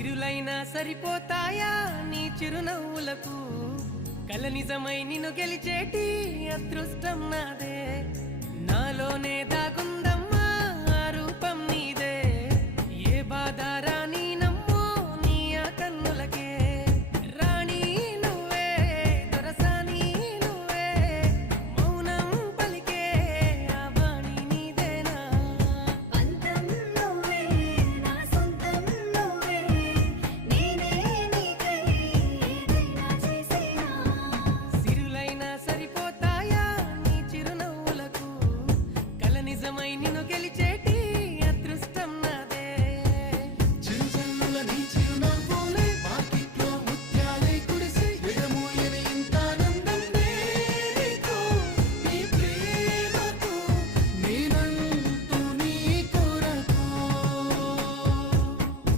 సిరులైనా సరిపోతాయా నీ చిరునవ్వులకు కల నిజమై నిన్ను గెలిచేటి అదృష్టం నాదే